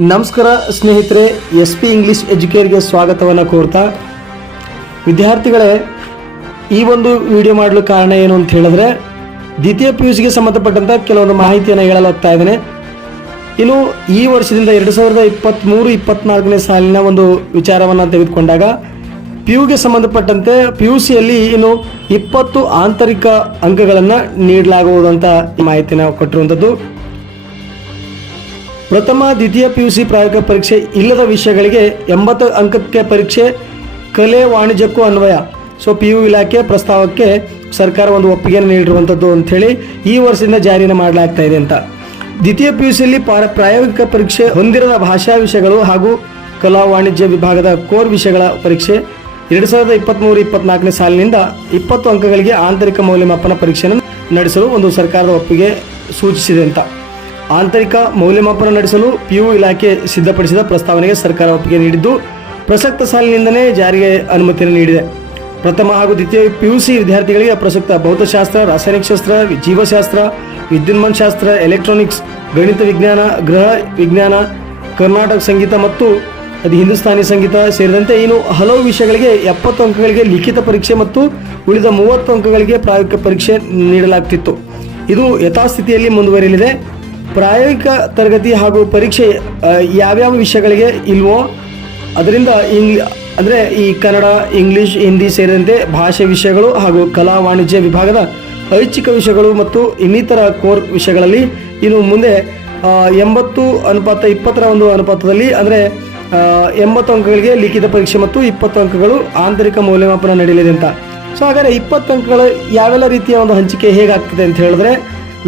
ನಮಸ್ಕಾರ ಸ್ನೇಹಿತರೆ, SP English ಎಜುಕೇರ್ಗೆ ಸ್ವಾಗತವನ್ನು ಕೋರ್ತಾ ವಿದ್ಯಾರ್ಥಿಗಳೇ, ಈ ಒಂದು ವಿಡಿಯೋ ಮಾಡಲು ಕಾರಣ ಏನು ಅಂತ ಹೇಳಿದ್ರೆ ದ್ವಿತೀಯ PUC ಗೆ ಸಂಬಂಧಪಟ್ಟಂತ ಕೆಲವೊಂದು ಮಾಹಿತಿಯನ್ನು ಹೇಳಲು ಹೋಗ್ತಾ ಇದ್ದೇನೆ. ಇನ್ನು ಈ ವರ್ಷದಿಂದ 2023-24ನೇ ಸಾಲಿನ ಒಂದು ವಿಚಾರವನ್ನು ತೆಗೆದುಕೊಂಡಾಗ PU ಗೆ ಸಂಬಂಧಪಟ್ಟಂತೆ PUCಯಲ್ಲಿ ಇನ್ನು 20 ಆಂತರಿಕ ಅಂಕಗಳನ್ನು ನೀಡಲಾಗುವುದು ಅಂತ ಮಾಹಿತಿಯನ್ನು ಕೊಟ್ಟಿರುವಂಥದ್ದು. ಪ್ರಥಮ ದ್ವಿತೀಯ PUC ಪ್ರಾಯೋಗಿಕ ಪರೀಕ್ಷೆ ಇಲ್ಲದ ವಿಷಯಗಳಿಗೆ 80 ಅಂಕಕ್ಕೆ ಪರೀಕ್ಷೆ ಕಲೆ ವಾಣಿಜ್ಯಕ್ಕೂ ಅನ್ವಯ. ಸೊ PU ಇಲಾಖೆ ಪ್ರಸ್ತಾವಕ್ಕೆ ಸರ್ಕಾರ ಒಂದು ಒಪ್ಪಿಗೆಯನ್ನು ನೀಡಿರುವಂಥದ್ದು ಅಂಥೇಳಿ ಈ ವರ್ಷದಿಂದ ಜಾರಿಯನ್ನು ಮಾಡಲಾಗ್ತಾ ಇದೆ ಅಂತ. ದ್ವಿತೀಯ PUCಯಲ್ಲಿ ಪ್ರಾಯೋಗಿಕ ಪರೀಕ್ಷೆ ಹೊಂದಿರದ ಭಾಷಾ ವಿಷಯಗಳು ಹಾಗೂ ಕಲಾ ವಾಣಿಜ್ಯ ವಿಭಾಗದ ಕೋರ್ ವಿಷಯಗಳ ಪರೀಕ್ಷೆ 2023-24ನೇ ಸಾಲಿನಿಂದ 20 ಅಂಕಗಳಿಗೆ ಆಂತರಿಕ ಮೌಲ್ಯಮಾಪನ ಪರೀಕ್ಷೆಯನ್ನು ನಡೆಸಲು ಒಂದು ಸರ್ಕಾರದ ಒಪ್ಪಿಗೆ ಸೂಚಿಸಿದೆ ಅಂತ. ಆಂತರಿಕ ಮೌಲ್ಯಮಾಪನ ನಡೆಸಲು PU ಇಲಾಖೆ ಸಿದ್ಧಪಡಿಸಿದ ಪ್ರಸ್ತಾವನೆಗೆ ಸರ್ಕಾರ ಒಪ್ಪಿಗೆ ನೀಡಿದ್ದು ಪ್ರಸಕ್ತ ಸಾಲಿನಿಂದಲೇ ಜಾರಿಗೆ ಅನುಮತಿಯನ್ನು ನೀಡಿದೆ. ಪ್ರಥಮ ಹಾಗೂ ದ್ವಿತೀಯ PUC ವಿದ್ಯಾರ್ಥಿಗಳಿಗೆ ಪ್ರಸಕ್ತ ಭೌತಶಾಸ್ತ್ರ, ರಾಸಾಯನಿಕ ಶಾಸ್ತ್ರ, ಜೀವಶಾಸ್ತ್ರ, ವಿದ್ಯುನ್ಮಾನಶಾಸ್ತ್ರ, ಎಲೆಕ್ಟ್ರಾನಿಕ್ಸ್, ಗಣಿತ ವಿಜ್ಞಾನ, ಗೃಹ ವಿಜ್ಞಾನ, ಕರ್ನಾಟಕ ಸಂಗೀತ ಮತ್ತು ಹಿಂದೂಸ್ತಾನಿ ಸಂಗೀತ ಸೇರಿದಂತೆ ಇನ್ನು ಹಲವು ವಿಷಯಗಳಿಗೆ 70 ಅಂಕಗಳಿಗೆ ಲಿಖಿತ ಪರೀಕ್ಷೆ ಮತ್ತು ಉಳಿದ 30 ಅಂಕಗಳಿಗೆ ಪ್ರಾಯೋಗಿಕ ಪರೀಕ್ಷೆ ನೀಡಲಾಗ್ತಿತ್ತು. ಇದು ಯಥಾಸ್ಥಿತಿಯಲ್ಲಿ ಮುಂದುವರಿಯಲಿದೆ. ಪ್ರಾಯೋಗಿಕ ತರಗತಿ ಹಾಗೂ ಪರೀಕ್ಷೆ ಯಾವ್ಯಾವ ವಿಷಯಗಳಿಗೆ ಇಲ್ವೋ ಅದರಿಂದ ಅಂದರೆ ಈ ಕನ್ನಡ, ಇಂಗ್ಲೀಷ್, ಹಿಂದಿ ಸೇರಿದಂತೆ ಭಾಷೆ ವಿಷಯಗಳು ಹಾಗೂ ಕಲಾ ವಾಣಿಜ್ಯ ವಿಭಾಗದ ಐಚ್ಛಿಕ ವಿಷಯಗಳು ಮತ್ತು ಇನ್ನಿತರ ಕೋರ್ ವಿಷಯಗಳಲ್ಲಿ ಇನ್ನು ಮುಂದೆ 80:20ರ ಒಂದು ಅನುಪಾತದಲ್ಲಿ ಅಂದರೆ 80 ಅಂಕಗಳಿಗೆ ಲಿಖಿತ ಪರೀಕ್ಷೆ ಮತ್ತು 20 ಅಂಕಗಳು ಆಂತರಿಕ ಮೌಲ್ಯಮಾಪನ ನಡೆಯಲಿದೆ ಅಂತ. ಸೊ ಹಾಗಾದರೆ 20 ಅಂಕಗಳು ಯಾವೆಲ್ಲ ರೀತಿಯ ಒಂದು ಹಂಚಿಕೆ ಹೇಗಾಗ್ತದೆ ಅಂತ ಹೇಳಿದ್ರೆ,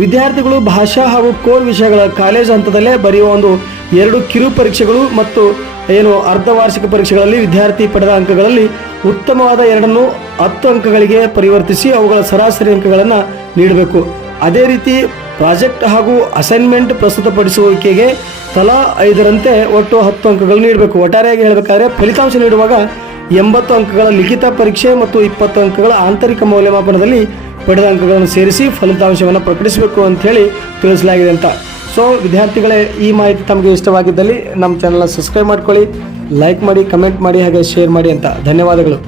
ವಿದ್ಯಾರ್ಥಿಗಳು ಭಾಷಾ ಹಾಗೂ ಕೋರ್ ವಿಷಯಗಳ ಕಾಲೇಜು ಹಂತದಲ್ಲೇ ಬರೆಯುವ ಒಂದು 2 ಕಿರು ಪರೀಕ್ಷೆಗಳು ಮತ್ತು ಅರ್ಧ ವಾರ್ಷಿಕ ಪರೀಕ್ಷೆಗಳಲ್ಲಿ ವಿದ್ಯಾರ್ಥಿ ಪಡೆದ ಅಂಕಗಳಲ್ಲಿ ಉತ್ತಮವಾದ 2 10 ಅಂಕಗಳಿಗೆ ಪರಿವರ್ತಿಸಿ ಅವುಗಳ ಸರಾಸರಿ ಅಂಕಗಳನ್ನು ನೀಡಬೇಕು. ಅದೇ ರೀತಿ ಪ್ರಾಜೆಕ್ಟ್ ಹಾಗೂ ಅಸೈನ್ಮೆಂಟ್ ಪ್ರಸ್ತುತಪಡಿಸುವಿಕೆಗೆ ತಲಾ 5ರಂತೆ ಒಟ್ಟು 10 ಅಂಕಗಳು ನೀಡಬೇಕು. ಒಟ್ಟಾರೆಯಾಗಿ ಹೇಳಬೇಕಾದ್ರೆ ಫಲಿತಾಂಶ ನೀಡುವಾಗ 80 ಅಂಕಗಳ ಲಿಖಿತ ಪರೀಕ್ಷೆ ಮತ್ತು 20 ಅಂಕಗಳ ಆಂತರಿಕ ಮೌಲ್ಯಮಾಪನದಲ್ಲಿ ಪಡೆದ ಅಂಕಗಳನ್ನು ಸೇರಿಸಿ ಫಲಿತಾಂಶವನ್ನು ಪ್ರಕಟಿಸಬೇಕು ಅಂತ ಹೇಳಿ ತಿಳಿಸಲಾಗಿದೆ ಅಂತ. ಸೊ ವಿದ್ಯಾರ್ಥಿಗಳೇ, ಈ ಮಾಹಿತಿ ತಮಗೆ ಇಷ್ಟವಾಗಿದ್ದಲ್ಲಿ ನಮ್ಮ ಚಾನಲ್ನ ಸಬ್ಸ್ಕ್ರೈಬ್ ಮಾಡ್ಕೊಳ್ಳಿ, ಲೈಕ್ ಮಾಡಿ, ಕಮೆಂಟ್ ಮಾಡಿ, ಹಾಗೆ ಶೇರ್ ಮಾಡಿ ಅಂತ. ಧನ್ಯವಾದಗಳು.